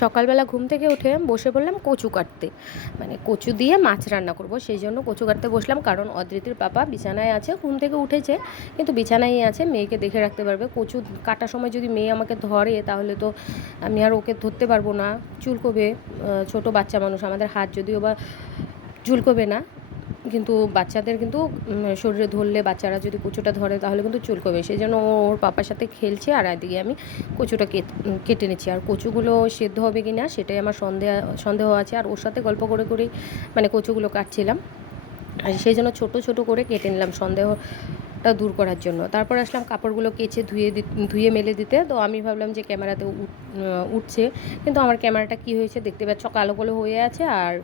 সকালবেলা ঘুম থেকে উঠে বসে পড়লাম কচু কাটতে। মানে কচু দিয়ে মাছ রান্না করব, সেই জন্য কচু কাটতে বসলাম কারণ অদ্রিতির পাপা বিছানায় আছে, ঘুম থেকে উঠেছে কিন্তু বিছানায় আছে, মেয়েকে দেখে রাখতে পারবে। কচু কাটার সময় যদি মেয়ে আমাকে ধরে তাহলে তো আমি আর ওকে ধরতে পারব না, চুলকোবে ছোট বাচ্চা মানুষ, আমাদের হাত যদিও বা চুলকোবে না কিন্তু বাচ্চাদের কিন্তু শরীরে ধরলে বাচ্চারা যদি কচুটা ধরে তাহলে কিন্তু চুলকোবে। সেই জন্য ওর পাপার সাথে খেলছে আর এদিকে আমি কচুটা কেটে নিচ্ছি। আর কচুগুলো সেদ্ধ হবে কি না সেটাই আমার সন্দেহ সন্দেহ আছে। আর ওর সাথে গল্প করে করেই মানে কচুগুলো কাটছিলাম। আর সেই জন্য ছোটো ছোটো করে কেটে নিলাম সন্দেহটা দূর করার জন্য। তারপর আসলাম কাপড়গুলো কেচে ধুয়ে ধুয়ে মেলে দিতে। তো আমি ভাবলাম যে ক্যামেরাতে উঠ- উঠছে। কিন্তু আমার ক্যামেরাটা কি হয়েছে দেখতে পাচ্ছ? কালো কালো হয়ে আছে। আর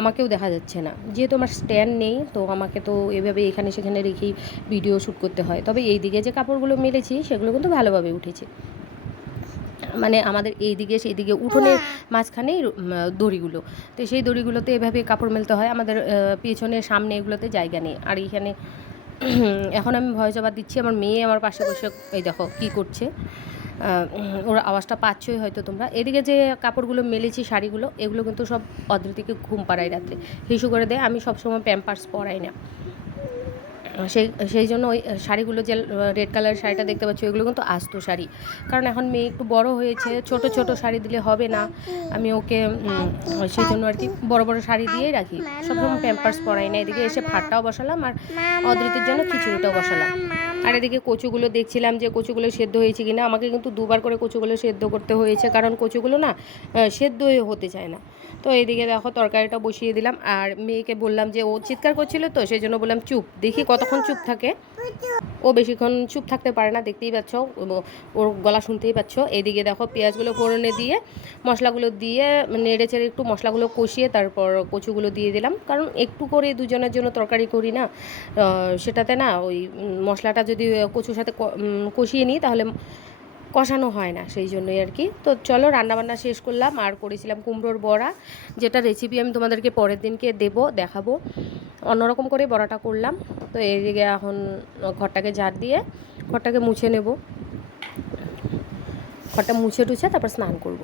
আমাকেও দেখা যাচ্ছে না। যেহেতু আমার স্ট্যান্ড নেই, তো আমাকে তো এভাবে এখানে সেখানে রেখেই ভিডিও শ্যুট করতে হয়। তবে এই দিকে যে কাপড়গুলো মেলেছি, সেগুলো কিন্তু ভালোভাবে উঠেছে। মানে আমাদের এই দিকে সেই দিকে উঠোনের মাঝখানেই দড়িগুলো। তো সেই দড়িগুলোতে এভাবে কাপড় মেলতে হয়। আমাদের পেছনে, সামনে এগুলোতে জায়গা নেই। আর এখানে এখন আমি ভয় জবাব দিচ্ছি। আমার মেয়ে আমার পাশে বসে, এই দেখো কি করছে। ওর আওয়াজটা পাচ্ছই হয়তো তোমরা। এদিকে যে কাপড়গুলো মেলেছি, শাড়িগুলো, এগুলো কিন্তু সব অদ্রিতিকে ঘুম পাড়াই রাত্রে। হিসু করে দেয় আমি সবসময় প্যাম্পার্স পরাই না। সেই সেই জন্য ওই শাড়িগুলো যে রেড কালারের শাড়িটা দেখতে পাচ্ছি ওইগুলো কিন্তু আস্ত শাড়ি। কারণ এখন মেয়ে একটু বড় হয়েছে, ছোট ছোট শাড়ি দিলে হবে না। আমি ওকে সেই জন্য আর কি বড় বড় শাড়ি দিয়েই রাখি। সবসময় প্যাম্পার্স পরাই না। এদিকে এসে ভাতটাও বসালাম আর অদ্রিতের জন্য খিচুড়িটাও বসালাম। আর এদিকে কচুগুলো দেখছিলাম যে কচুগুলো সেদ্ধ হয়েছে কিনা। আমাকে কিন্তু দুবার করে কচুগুলো সেদ্ধ করতে হয়েছে, কারণ কচুগুলো না সেদ্ধ হতে চায় না। তো এদিকে দেখো তরকারিটা বসিয়ে দিলাম। আর মেয়েকে বললাম যে ও চিৎকার করছিল তো সেই জন্য বললাম, চুপ, দেখি কতক্ষণ চুপ থাকে। ও বেশিক্ষণ চুপ থাকতে পারে না, দেখতেই পাচ্ছ ওর গলা শুনতেই পাচ্ছ। এদিকে দেখো পেঁয়াজগুলো ফোড়নে দিয়ে, মশলাগুলো দিয়ে, নেড়ে চেড়ে একটু মশলাগুলো কষিয়ে তারপর কচুগুলো দিয়ে দিলাম। কারণ একটু করে দুজনের জন্য তরকারি করি না সেটাতে না ওই মশলাটা যদি কচুর সাথে কষিয়ে নিই, তাহলে কষানো হয় না সেই জন্যই আর কি। তো চলো রান্নাবান্না শেষ করলাম, আর করেছিলাম কুমড়োর বড়া, যেটা রেসিপি আমি তোমাদেরকে পরের দিনকে দেব, দেখাবো। অন্যরকম করে বড়াটা করলাম, তো এইদিকে এখন ঘরটাকে ঝাড় দিয়ে ঘরটাকে মুছে নেব। ঘরটা মুছে টুছে তারপর স্নান করব।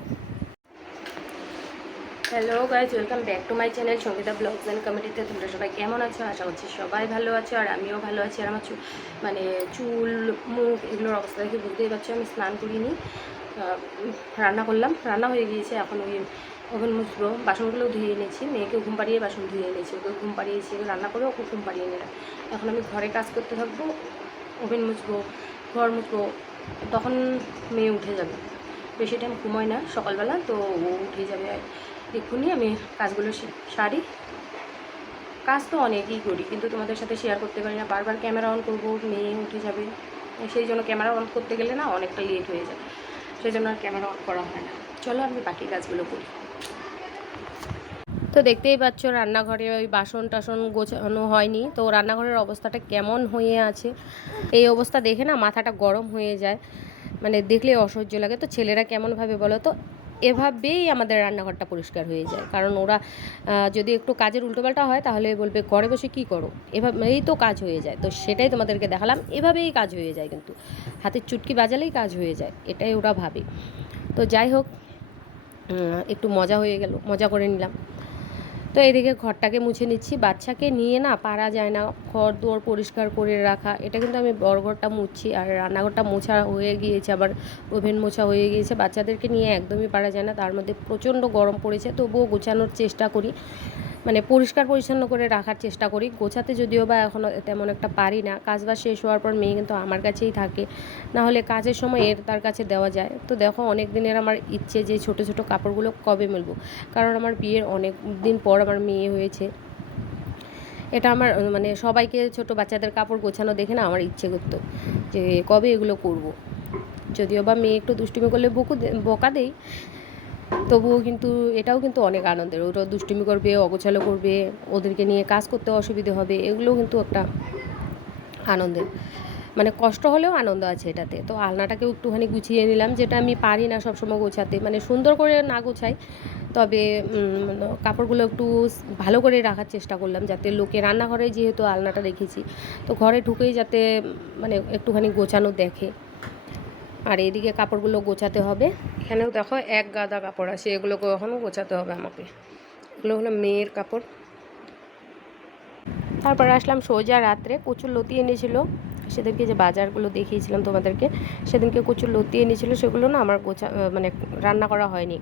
Hello guys welcome back to my channel Sangeeta blogs and কমেডিতে তোমরা সবাই কেমন আছো? আশা করছি সবাই ভালো আছো আর আমিও ভালো আছি। আর আমার মানে চুল, মুখ এগুলোর অবস্থা দেখে বুঝতেই পারছ, আমি স্নান করিনি। রান্না করলাম। রান্না হয়ে গিয়েছে এখন ওই ওভেন মুছবো। বাসনগুলো ধুয়ে এনেছি। মেয়েকে ঘুম পাড়িয়ে বাসন ধুয়ে এনেছি। ওকে ঘুম পাড়িয়েছি রান্না করে, ওকে ঘুম পাড়িয়ে নিলাম। এখন আমি ঘরে কাজ করতে থাকব, ওভেন মুছবো, ঘর মুছবো, তখন মেয়ে উঠে যাবে। বেশি টাইম ঘুমোয় না সকালবেলা, তো ও উঠে যাবে এক্ষুনি আমি কাজগুলো সারি। কাজ তো অনেকই করি, কিন্তু তোমাদের সাথে শেয়ার করতে পারি না। বারবার ক্যামেরা অন করব, মেয়ে উঠে যাবে। সেই জন্য ক্যামেরা অন করতে গেলে না অনেকটা লেট হয়ে যায়। সেই জন্য আর ক্যামেরা অন করা হয় না। চলো আমি বাকি কাজগুলো করি। তো দেখতেই পাচ্ছ, রান্নাঘরে ওই বাসন টাসন গোছানো হয়নি। তো রান্নাঘরের অবস্থাটা কেমন হয়ে আছে? এই অবস্থা দেখে না মাথাটা গরম হয়ে যায়। মানে দেখলে অসহ্য লাগে। তো ছেলেরা কেমনভাবে বলো তো? এভাবেই আমাদের রান্নাঘরটা পরিষ্কার হয়ে যায়। কারণ ওরা যদি একটু কাজের উল্টোপাল্টা হয় তাহলে বলবে, ঘরে বসে কি করো? এভাবেই তো কাজ হয়ে যায়। তো সেটাই তোমাদেরকে দেখালাম। এভাবেই কাজ হয়ে যায় কিন্তু। হাতের চুটকি বাজালেই কাজ হয়ে যায়। এটাই ওরা ভাবে। তো যাই হোক একটু মজা হয়ে গেল। মজা করে নিলাম। তো এদিকে ঘরটাকে মুছে নিচ্ছি। বাচ্চাকে নিয়ে না পারা যায় না। ঘর দুয়ার পরিষ্কার করে রাখা। এটা কিন্তু আমি বড় ঘরটা মুছছি আর রান্নাঘরটা মোছা হয়ে গিয়েছে, আবার ওভেন মোছা হয়ে গিয়েছে। বাচ্চাদেরকে নিয়ে একদমই পারা যায় না। তার মধ্যে প্রচণ্ড গরম পড়েছে, তবুও গোছানোর চেষ্টা করি। মানে পরিষ্কার পরিচ্ছন্ন করে রাখার চেষ্টা করি। গোছাতে যদিও বা এখনও তেমন একটা পারি না। কাজ বাজ শেষ হওয়ার পর মেয়ে কিন্তু আমার কাছেই থাকে। না হলে কাজের সময় এর তার কাছে দেওয়া যায়। তো দেখো অনেক দিনের আমার ইচ্ছে যে ছোট ছোট কাপড়গুলো কবে মেলবো। কারণ আমার বিয়ের অনেক দিন পর আমার মেয়ে হয়েছে। এটা আমার মানে সবাইকে ছোট বাচ্চাদের কাপড় গোছানো দেখে না আমার ইচ্ছে করতো যে কবে এগুলো করব। যদিও বা মেয়ে একটু দুষ্টুমি করলে বকু বকা দেই। তবুও কিন্তু এটাও কিন্তু অনেক আনন্দের। ওরা দুষ্টুমি করবে, অগোছালো করবে, ওদেরকে নিয়ে কাজ করতে অসুবিধে হবে, এগুলোও কিন্তু একটা আনন্দের। মানে কষ্ট হলেও আনন্দ আছে এটাতে। তো আলনাটাকেও একটুখানি গুছিয়ে নিলাম, যেটা আমি পারি না সবসময় গোছাতে। মানে সুন্দর করে না গোছাই, তবে কাপড়গুলো একটু ভালো করে রাখার চেষ্টা করলাম, যাতে লোকে রান্নাঘরে যেহেতু আলনাটা রেখেছি, তো ঘরে ঢুকেই যাতে মানে একটুখানি গোছানো দেখে। আর এদিকে কাপড়গুলো গোছাতে হবে। এখানেও দেখো এক গাদা কাপড় আছে এগুলোকে এখনও গোছাতে হবে আমাকে। এগুলো হলো মেয়ের কাপড়। তারপর আসলাম সোজা রাত্রে কচুর লতি এনেছিল। সেদিনকে যে বাজারগুলো দেখিয়েছিলাম তোমাদেরকে সেদিনকে কচুর লতি এনেছিল সেগুলো না আমার গোছা মানে রান্না করা হয়নি।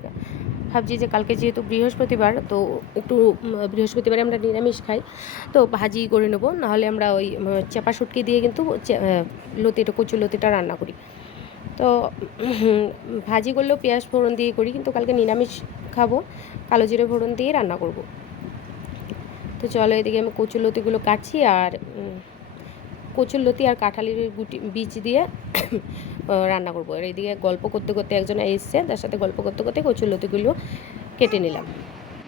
ভাবছি যে কালকে যেহেতু বৃহস্পতিবার তো একটু বৃহস্পতিবারে আমরা নিরামিষ খাই তো ভাজি করে নেব। নাহলে আমরা ওই চাপা শুটকি দিয়ে কিন্তু লতিটা কচুর লতিটা রান্না করি। তো ভাজি করলেও পেঁয়াজ ফোড়ন দিয়ে করি কিন্তু কালকে নিরামিষ খাব কালো জিরে ফোড়ন দিয়ে রান্না করব। তো চলো এদিকে আমি কচুর লতিগুলো কাটছি আর উম, কচুর লতি আর কাঁঠালির গুটি বীজ দিয়ে রান্না করব। আর এদিকে গল্প করতে করতে একজন এসছে তার সাথে গল্প করতে করতে কচুর লতিগুলো কেটে নিলাম।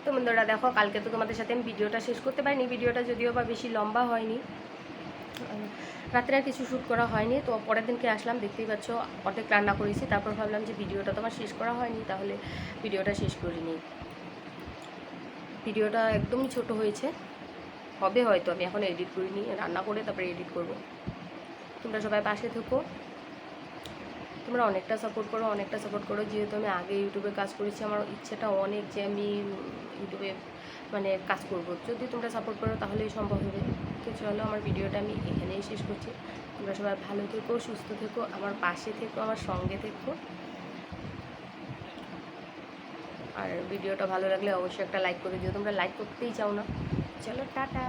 তো বন্ধুরা দেখো কালকে তো তোমাদের সাথে আমি ভিডিওটা শেষ করতে পারিনি ভিডিওটা যদিও বা বেশি লম্বা হয়নি। রাত্রে আর কিছু শ্যুট করা হয়নি, তো পরের দিনকে আসলাম, দেখতেই পাচ্ছ, অর্ধেক রান্না করেছি, তারপর ভাবলাম যে ভিডিওটা তোমার শেষ করা হয়নি, তাহলে ভিডিওটা শেষ করিনি ভিডিওটা একদমই ছোট হয়েছে, হবে হয়তো, আমি এখন এডিট করিনি, রান্না করে তারপরে এডিট করব। তোমরা সবাই পাশে থেকো। তোমরা অনেকটা সাপোর্ট করো, অনেকটা সাপোর্ট করো, যেহেতু আমি আগে ইউটিউবে কাজ করেছি, আমার ইচ্ছেটা অনেক যে আমি ইউটিউবে মানে কাজ করব। যদি তোমরা সাপোর্ট করো, তাহলেই সম্ভব হবে। তো চলো আমার ভিডিওটা আমি এখানেই শেষ করছি। তোমরা সবাই ভালো থেকো, সুস্থ থেকো, আমার পাশে থেকো, আমার সঙ্গে থেকো। আর ভিডিওটা ভালো লাগলে অবশ্যই একটা লাইক করে দিও। তোমরা লাইক করতেই চাও না। চলো, টাটা।